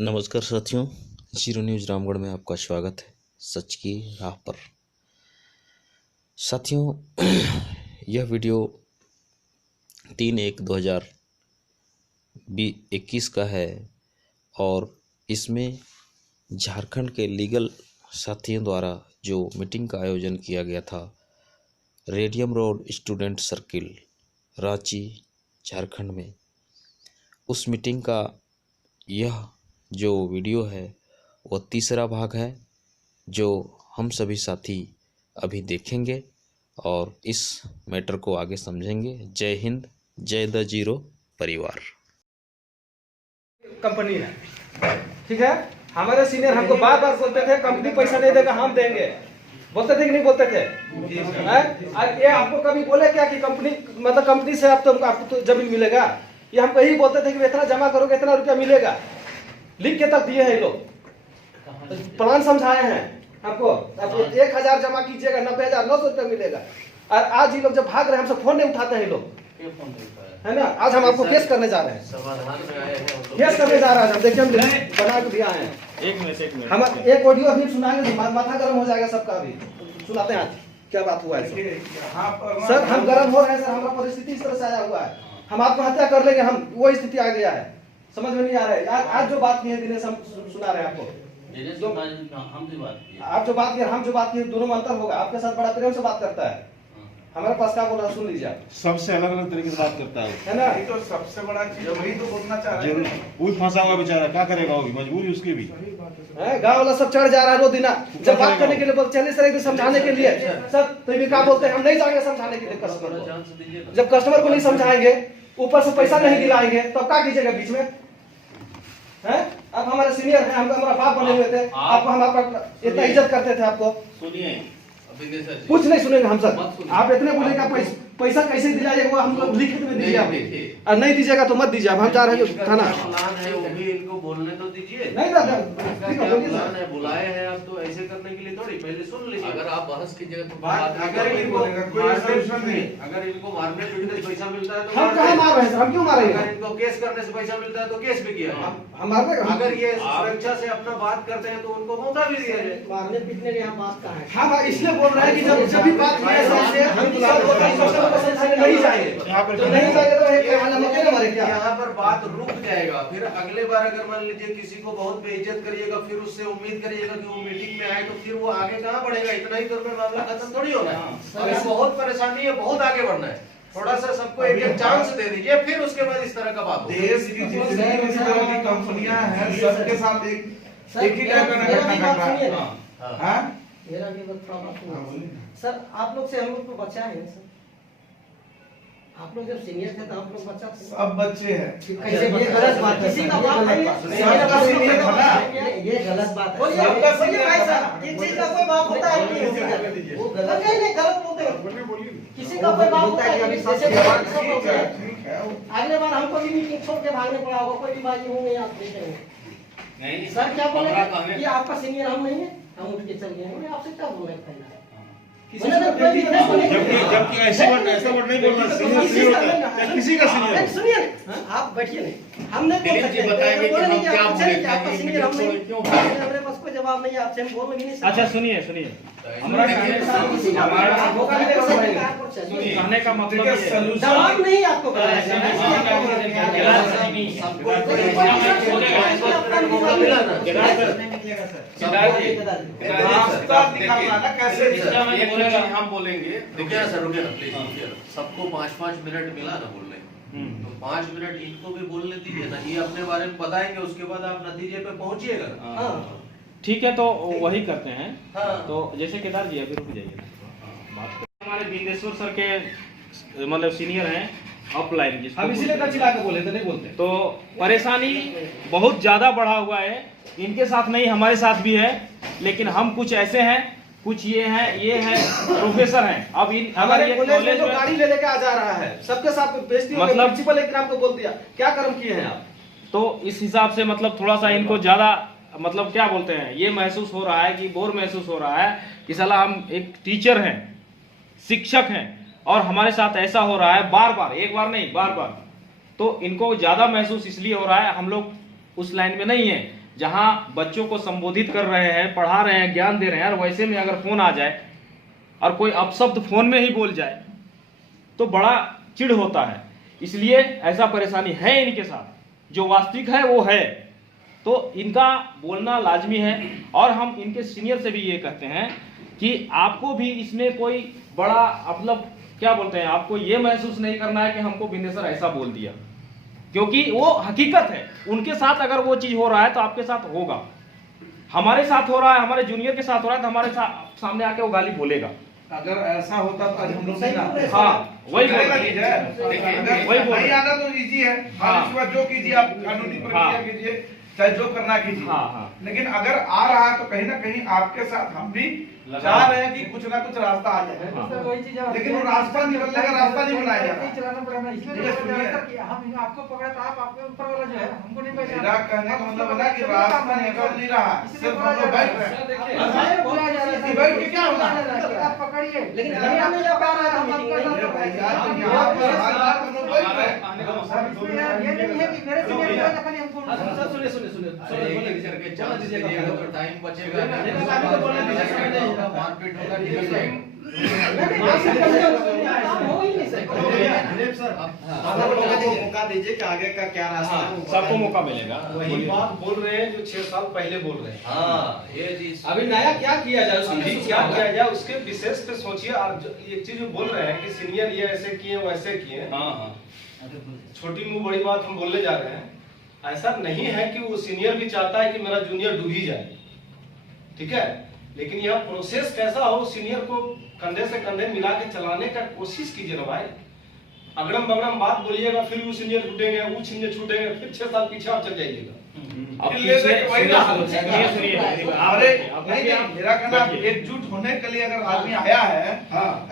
नमस्कार साथियों, zero news Ramgarh में आपका स्वागत है। सच की राह पर साथियों, यह वीडियो 3/1/2021 का है और इसमें झारखंड के लीगल साथियों द्वारा जो मीटिंग का आयोजन किया गया था, radium road student circle, Ranchi, Jharkhand में, उस मीटिंग का यह जो वीडियो है वो तीसरा भाग है, जो हम सभी साथी अभी देखेंगे और इस मैटर को आगे समझेंगे। जय हिंद, जय द जीरो परिवार। कंपनी है, ठीक है। हमारे सीनियर हमको बार बार बोलते थे कंपनी पैसा नहीं देगा, हम देंगे। बोलते थे कि नहीं बोलते थे? ये आपको कभी बोले क्या कि कंपनी मतलब कंपनी से आपको तो जमीन मिलेगा? ये हमको यही बोलते थे कि इतना जमा करोगे इतना रुपया मिलेगा, लिख के तक दिए हैं ये लोग, प्लान समझाए हैं हमको। अब 1000 जमा कीजिएगा 90,900 रुपया मिलेगा। और आज ये लोग जब भाग रहे हैं, हमसे फोन नहीं उठाते हैं ये लोग, है ना। आज हम आपको केस करने जा रहे हैं, केस करने जा रहे हैं। हम देखिए, हम बना के दिया है। एक मिनट हम एक ऑडियो अभी सुनाएंगे, माथा गर्म हो जाएगा सबका। अभी सुनाते हैं आज क्या बात हुआ है सर। हम गर्म हो रहे हैं सर, हमारा परिस्थिति इस तरह से आया हुआ है, हम आत्महत्या कर लेंगे, हम वो स्थिति आ गया है। समझ में नहीं आ रहा है। आज जो बात की है दिनेश, हम सुना रहे हैं आपको। आप जो बात किए, हम जो बात किए, दोनों में अंतर होगा। आपके साथ बड़ा प्रेम से बात करता है, हमारे पास क्या बोल रहा है सुन लीजिए। सबसे अलग अलग तरीके से बात करता है ना। तो सबसे बड़ा चीज वही तो बोलना चाह रहे हैं। वो फंसा हुआ बेचारा, क्या करेगा, होगी मजबूरी उसकी भी है। गाँव वाला सब चढ़ जा रहा है रोदिना, जब बात करने के लिए बोलते चलिए सर, एक समझाने के लिए सर, तो भी क्या बोलते हैं, हम नहीं जाएंगे समझाने के लिए कस्टमर को। जब कस्टमर को नहीं समझाएंगे, ऊपर से पैसा नहीं दिलाएंगे, तो क्या कीजिएगा बीच में? हैं? आप हमारे सीनियर हैं, हम हमारा बाप बने हुए थे, आपको हम आपका इतना इज्जत करते थे। आपको सुनिए, कुछ नहीं सुनेंगे हम सर। आप इतने बोलेगा पैसा कैसे दिलाइएगा, वो हम लोग लिखित में दीजिए आप, और नहीं दीजिएगा तो मत दीजिए। अब हम जा रहे हैं थाना। प्लान है वो भी इनको बोलने तो दीजिए। नहीं प्लान है, बुलाए हैं आप तो ऐसे करने के लिए थोड़ी, पहले सुन लीजिए। अगर आप बहस कीजिएगा तो अगर इनको मारने पीटने से पैसा मिलता है तो हम कहाँ मार रहे हैं सर, हम क्यों मारेंगे? अगर इनको केस करने से पैसा मिलता है तो केस भी किया जाए। हमारे अगर ये सुरक्षा से अपना बात करते हैं तो उनको मौका भी दिया जाए। मारने पीटने की बात कहाँ है? हम इसलिए बोल रहे हैं कि जब भी बात किया है हम नहीं जाएंगे, तो नहीं जाएंगे तो क्या यहाँ पर बात रुक जाएगा। फिर अगले बार अगर मान लीजिए किसी को बहुत बेइज्जत करिएगा, फिर उससे उम्मीद करिएगा कि वो मीटिंग में आए, तो फिर वो आगे कहाँ बढ़ेगा? इतना ही दूर में मामला खत्म थोड़ी होना है। अभी बहुत परेशानी है, बहुत आगे बढ़ना है। थोड़ा सा सबको एक चांस दे दीजिए, फिर उसके बाद इस तरह का बात हो। देश की जितनी भी इस तरह की कंपनियां हैं, सबके साथ एक ही टाइप का घटना घट रहा है। मेरा भी सर, आप लोग से हम लोग को बच्चा है सर। आप लोग जब सीनियर थे तो आप लोग बच्चा थे। सब बच्चे हैं। कैसे ये गलत बात है? किसी का बाप है सबका सीनियर था ना। ये गलत बात है। सबका सीनियर भाई था। साहब, ये चीज का कोई बाप होता है नहीं? वो गलत नहीं, गलत बोलते हैं। किसी का कोई बाप होता है? जैसे सब लोग हैं। अगले बार हमको भी मीटिंग छोड़ के भागने पड़ा होगा, कोई भी बाजी होंगे आप देखेंगे। नहीं सर, क्या बोले कि आपका सीनियर हम नहीं है, हम उठ के चल गए। आपसे क्या बोल रहे हैं? जबकि ऐसे वर्ड नहीं बोलना, सीनियर होता है किसी का सीनियर। सुनिए, आप बैठिए नहीं, हम नहीं बोल सकते, बताएंगे कि हम क्या बोले, आपका सीनियर हम नहीं, क्यों हमारे पास कोई जवाब नहीं है, आपसे हम बोल भी नहीं सकते। अच्छा सुनिए, कहने का मतलब ये है, जवाब नहीं आपको हम बोलेंगे। रुकिए ना सर, रुकिए ना प्लीज, रुकिए ना। सबको 5-5 मिनट मिला ना बोलने, तो 5 मिनट इनको भी बोलने दीजिए ना। ये अपने बारे में बताएंगे, उसके बाद आप नतीजे पे पहुंचिएगा। ठीक है, तो वही करते हैं। हाँ। तो जैसे केदार जी अभी रुक जाइए, बात हमारे बिंदेश्वर सर के मतलब सीनियर हैं अपलाइन, जिसको हम इसीलिए तो चिल्ला के बोले थे, नहीं बोलते। तो परेशानी बहुत ज्यादा बढ़ा हुआ है, इनके साथ नहीं हमारे साथ भी है, लेकिन हम कुछ ऐसे हैं, कुछ ये है प्रोफेसर हैं। अब इन हमारे कॉलेज में जो गाड़ी ले लेके आ जा रहा है, सबके साथ बेइज्जती हो गई। मतलब प्रिंसिपल एक नाम को बोल दिया, क्या कर्म किए हैं आप? तो इस हिसाब से मतलब थोड़ा सा इनको ज्यादा मतलब क्या बोलते हैं, ये महसूस हो रहा है कि बोर महसूस हो रहा है कि साला हम एक टीचर हैं, शिक्षक हैं, और हमारे साथ ऐसा हो रहा है बार बार, एक बार नहीं बार बार। तो इनको ज्यादा महसूस इसलिए हो रहा है, हम लोग उस लाइन में नहीं है जहाँ बच्चों को संबोधित कर रहे हैं, पढ़ा रहे हैं, ज्ञान दे रहे हैं, और वैसे में अगर फोन आ जाए और कोई अपशब्द फोन में ही बोल जाए तो बड़ा चिढ़ होता है। इसलिए ऐसा परेशानी है इनके साथ, जो वास्तविक है वो है, तो इनका बोलना लाजमी है। और हम इनके सीनियर से भी ये कहते हैं कि आपको भी इसमें कोई बड़ा मतलब क्या बोलते हैं, आपको ये महसूस नहीं करना है कि हमको बिंदेसर ऐसा बोल दिया, क्योंकि वो हकीकत है। उनके साथ अगर वो चीज हो रहा है तो आपके साथ होगा, हमारे साथ हो रहा है, हमारे जूनियर के साथ हो रहा है तो हमारे सामने आके वो गाली बोलेगा। अगर ऐसा होता तो आज हम लोग नहीं आते। हाँ वही बोल रहे कीजिए, हैं, वही बोल रहे नहीं हैं। आना तो इजी है, हाँ। इसके बाद जो कीजिए आप कानूनी प्रक्रिया हाँ। कीजिए, चाहे जो करना कीजिए। हाँ। लेकिन अगर आ रहा है तो कहीं ना कहीं आपके साथ हम भी चाह रहे हैं कि कुछ ना कुछ रास्ता आ जाए, हाँ। वही चीज है। लेकिन वो रास्ता निकलने का रास्ता नहीं बनाया जा रहा। चलाना पड़ेगा, इसलिए ठीक है, तो सुनिए। कि हम आपको पकड़ा तो आप आपके ऊपर वाला जो है हमको नहीं पहचाना। मेरा कहने का मतलब है ना कि रास्ता निकल नहीं रहा, सिर्फ हम लोग बैठ रहे हैं। बोला जा रहा है, बैठ के क्या होगा? आप पकड़िए, लेकिन मेरा- हम नहीं जा पा रहा है मीटिंग में। मेरे भाई साहब, यहाँ पर हर बात हम लोग बैठ रहे हैं। इसमें यार ये नहीं है कि मेरे से मेरे को खाली हमको करके चांस दीजिएगा तो टाइम बचेगा, मारपीट होगा, निकल जाएगा। मौका दीजिए कि आगे का क्या रास्ता है वो सबको मौका मिलेगा। वही बात बोल रहे हैं जो 6 साल पहले बोल रहे हैं। हाँ ये चीज अभी नया क्या किया जाए, उसकी अभी क्या किया जाए उसके विशेष पे सोचिए। और ये चीज बोल रहे हैं कि सीनियर ये ऐसे किए वैसे किए, हाँ छोटी मुंह बड़ी बात हम बोलने जा रहे हैं। ऐसा नहीं है कि वो सीनियर भी चाहता है कि मेरा जूनियर डूब ही जाए, ठीक है, लेकिन यह प्रोसेस कैसा हो, सीनियर को कंधे से कंधे मिला के चलाने का कोशिश कीजिए ना भाई। अगड़म बगड़म बात बोलिएगा, फिर वो सीनियर छूटेंगे, वो सीनियर छूटेंगे, फिर 6 साल पीछे आप चल जाइएगा। अब ले पीछे लेके वही ना हाल है। सुनिए अरे नहीं नहीं, मेरा कहना एकजुट होने के लिए अगर आदमी आया है,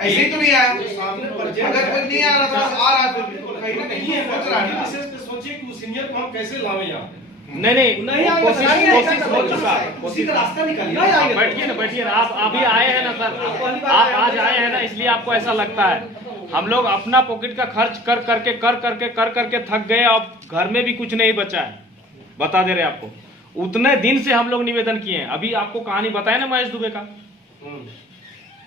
ऐसे ही तो नहीं आया। अगर कोई नहीं आ रहा था, आ रहा तो कहीं ना कहीं ये सोच रहा है ना। विशेष पे सोचिए कि वो सीनियर को हम कैसे लावे यहाँ पे। नहीं कोशिश हो चुका है। उसी का रास्ता निकालिए। आप बैठिए ना, आप अभी आए हैं ना सर, आप आज आए हैं ना, इसलिए आपको ऐसा लगता है। हम लोग अपना पॉकेट का खर्च कर करके थक गए, अब घर में भी कुछ नहीं बचा है, बता दे रहे आपको। उतने दिन से हम लोग निवेदन किए हैं। अभी आपको कहानी बताए ना महेश दुबे का,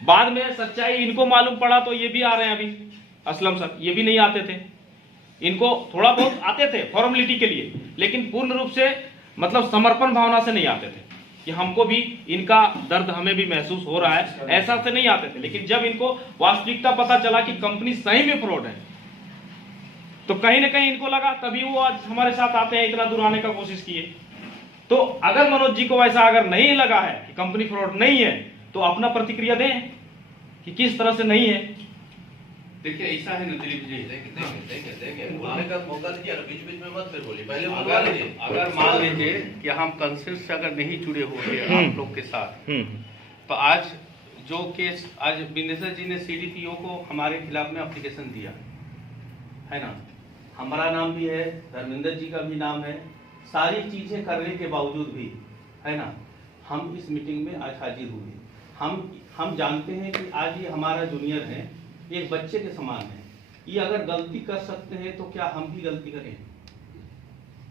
बाद में सच्चाई इनको मालूम पड़ा तो ये भी आ रहे हैं। अभी असलम सर ये भी नहीं आते थे, इनको थोड़ा बहुत आते थे फॉर्मेलिटी के लिए, लेकिन पूर्ण रूप से मतलब समर्पण भावना से नहीं आते थे कि हमको भी इनका दर्द हमें भी महसूस हो रहा है, ऐसा से नहीं आते थे। लेकिन जब इनको वास्तविकता पता चला कि कंपनी सही में फ्रॉड है, तो कहीं ना कहीं इनको लगा, तभी वो आज हमारे साथ आते हैं, इतना दूर आने का कोशिश किए। तो अगर मनोज जी को वैसा अगर नहीं लगा है कि कंपनी फ्रॉड नहीं है, तो अपना प्रतिक्रिया दें कि किस तरह से नहीं है। देखिए ऐसा है ना दिलीप जी, देंगे बोलने का मौका दीजिए, बीच बीच में मत फिर बोलिए, पहले बोलवा अगर लीजिए। अगर मान लीजिए कि हम कंसेंट से अगर नहीं जुड़े हुए आप लोग के साथ, तो आज जो केस आज बिंदेसर जी ने सीडीपीओ को हमारे खिलाफ में एप्लीकेशन दिया है ना, हमारा नाम भी है, धर्मेंद्र जी का भी नाम है, सारी चीजें करने के बावजूद भी है ना, हम इस मीटिंग में आज हाजिर हुए। हम जानते हैं कि आज ये हमारा जूनियर है, एक बच्चे के समान है, ये अगर गलती कर सकते हैं तो क्या हम भी गलती करें?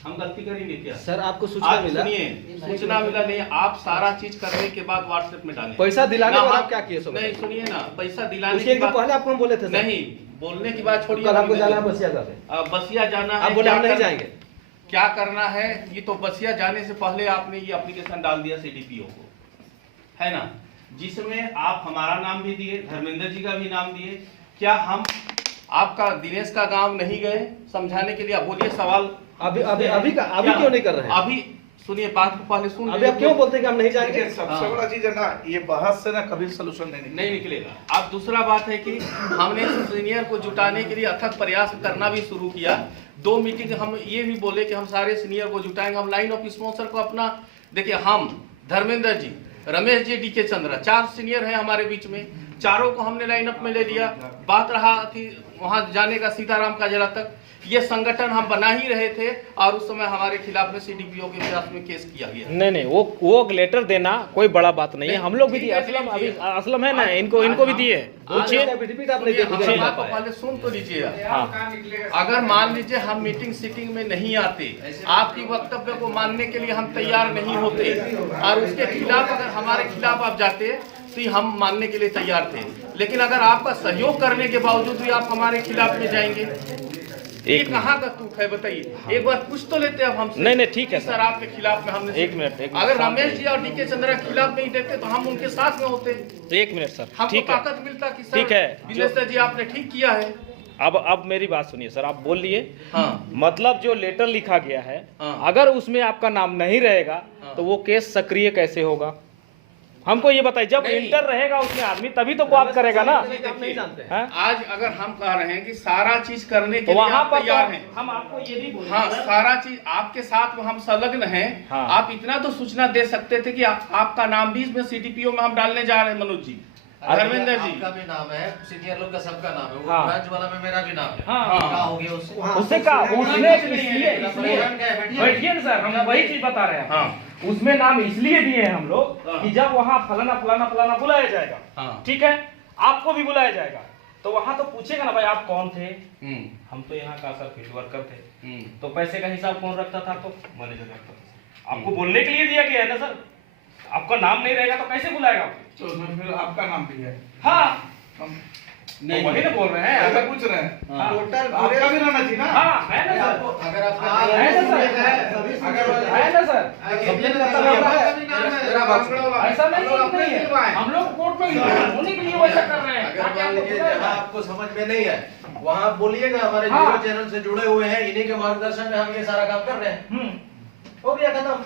हम गलती करेंगे क्या सर आपको सूचना आज मिला? सुनिए, सूचना मिला नहीं, आप सारा चीज करने के बाद व्हाट्सएप में डालें। पैसा दिलाने ना, के बाद हम- आप क्या किए? नहीं सुनिए ना, पैसा दिलाने उसके के एक दिन बाद पहले आपको हम बोले थे सर। नहीं, बोलने की बात छोड़िए, कल हमको जाना है बसिया का। बसिया जाना है, आप बोले हम क्या नहीं करना- जाएंगे। क्या करना है, ये तो बसिया जाने से पहले आपने ये एप्लीकेशन डाल दिया सीडीपीओ को, है ना, जिसमें आप हमारा नाम भी दिए, धर्मेंद्र जी का भी नाम दिए। क्या हम आपका दिनेश का गांव नहीं गए समझाने के लिए? आप बोलिए सवाल। अभी क्यों नहीं कर रहे हैं? अभी सुनिए, बात को पहले सुन अभी आप क्यों बोलते हैं कि हम नहीं जाएंगे? देखिए, सबसे बड़ा चीज है ना, ये बहस से ना कभी सोल्यूशन नहीं निकलेगा। अब दूसरा बात है कि हमने सीनियर को जुटाने के लिए अथक प्रयास करना भी शुरू किया। 2 मीटिंग हम ये भी बोले कि हम सारे सीनियर को जुटाएंगे, हम लाइन ऑफ स्पॉन्सर को अपना, देखिए हम धर्मेंद्र जी, रमेश जी, डीके चंद्रा, 4 सीनियर हैं हमारे बीच में, चारों को हमने लाइन अप में ले लिया। बात रहा थी वहां जाने का सीताराम का जला तक, ये संगठन हम बना ही रहे थे और उस समय हमारे खिलाफ में सीडीपीओ के विरोध में केस किया गया। नहीं वो लेटर देना कोई बड़ा बात नहीं है, हम लोग भी दिए। असलम है ना, इनको भी दिए। पूछिए, पहले सुन तो लीजिए। अगर मान लीजिए हम मीटिंग सीटिंग में नहीं आते, आपकी वक्तव्य को मानने के लिए हम तैयार नहीं होते और उसके खिलाफ अगर हमारे खिलाफ आप जाते तो हम मानने के लिए तैयार थे, लेकिन अगर आपका सहयोग करने के बावजूद भी आप हमारे खिलाफ में जाएंगे, ये कहाँ का तुक है बताइए? एक बार पूछ तो लेते अब हमसे। नहीं ठीक है सर, आपके खिलाफ में हमने एक मिनट अगर रमेश जी और डीके चंद्रा के खिलाफ नहीं देते तो हम उनके साथ में होते। एक मिनट सर, हमको ताकत मिलता कि ठीक है विनेश जी आपने ठीक किया है। अब मेरी बात सुनिए सर, आप बोल लिए। मतलब जो लेटर लिखा गया है, अगर उसमें आपका नाम नहीं रहेगा तो वो केस सक्रिय कैसे होगा? हमको ये बताइए। जब इंटर रहेगा उसमें आदमी तभी तो बात करेगा ना। नहीं जानते हैं। आज अगर हम कह रहे हैं कि सारा चीज करने के लिए वहाँ पर तैयार हैं, हम आपको ये भी बोल हाँ सारा चीज आपके साथ में हम संलग्न हैं। आप इतना तो सूचना दे सकते थे कि आपका नाम भी इसमें सीडीपीओ में हम डालने जा रहे हैं। मनोज जी, धर्मेंद्र जी, आपका भी नाम है, सीनियर लोग का सबका नाम है, वो ब्रांच वाला में मेरा भी नाम है। क्या हो गया उससे? उससे बैठिए ना सर, हम वही चीज बता रहे हैं। उसमें नाम इसलिए दिए हैं हम लोग कि जब वहाँ फलाना फलाना फलाना बुलाया जाएगा, ठीक है, आपको भी बुलाया जाएगा, तो वहाँ तो पूछेगा ना भाई आप कौन थे? हम तो यहाँ का सर फील्ड वर्कर थे। तो पैसे का हिसाब कौन रखता था? तो मैनेजर रखता था। आपको बोलने के लिए दिया गया है ना सर, आपका नाम नहीं रहेगा तो कैसे बुलाएगा? तो उसमें फिर आपका नाम भी है। हाँ नहीं, वही ना बोल रहे हैं। अगर पूछ रहे हैं टोटल आपका भी रहना चाहिए ना। हाँ है ना सर, अगर आप है ना सर, ऐसा नहीं है, हम लोग कोर्ट में होने के लिए वैसा कर रहे हैं। अगर मान लीजिए जहाँ आपको समझ में नहीं है वहाँ बोलिएगा, हमारे जीरो चैनल से जुड़े हुए हैं, इन्हीं के मार्गदर्शन में हम ये सारा काम कर रहे हैं। हो गया खत्म।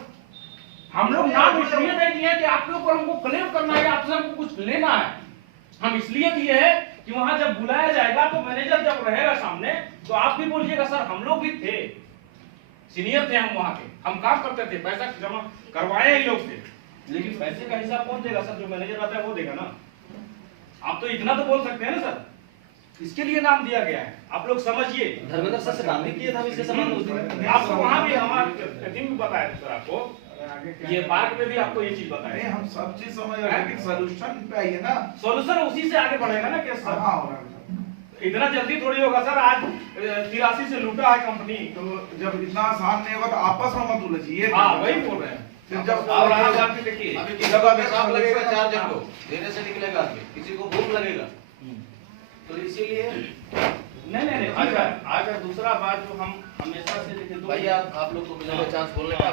हम लोग नाम इसलिए नहीं दिए कि आपके ऊपर हमको क्लेम करना है, आपसे हमको कुछ लेना है। हम इसलिए दिए हैं कि वहां जब बुलाया जाएगा तो मैनेजर जब रहेगा सामने तो आप भी बोलिएगा सर हम लोग भी थे, सीनियर थे हम, वहां के हम काम करते थे, पैसा जमा करवाए ही लोग थे, लेकिन पैसे का हिसाब कौन देगा सर? जो मैनेजर आता है वो देगा ना। आप तो इतना तो बोल सकते हैं ना सर, इसके लिए नाम दिया गया है, आप लोग समझिए। धर्मेंद्र सर से बात भी किए था इसके संबंध में। आपको वहां भी हमारे टीम भी बताया था सर, आपको ये पार्क में भी आपको ये चीज बताया। नहीं, हम सब चीज समझ रहे हैं, लेकिन सॉल्यूशन पे आइए ना। सॉल्यूशन उसी से आगे बढ़ेगा ना केस सर। हाँ, इतना जल्दी थोड़ी होगा सर। आज 83 से लूटा है कंपनी, तो जब इतना आसान नहीं होगा तो आपस में मत उलझिए। हाँ वही बोल रहे हैं। फिर जब देखिए अभी किसी का पेशाब लगेगा 4 जन को देने से निकलेगा आदमी, किसी को भूख लगेगा, तो इसीलिए नहीं अच्छा दूसरा बात जो हम हमेशा से भाई आप लोग को मिलेगा चांस बोलने का।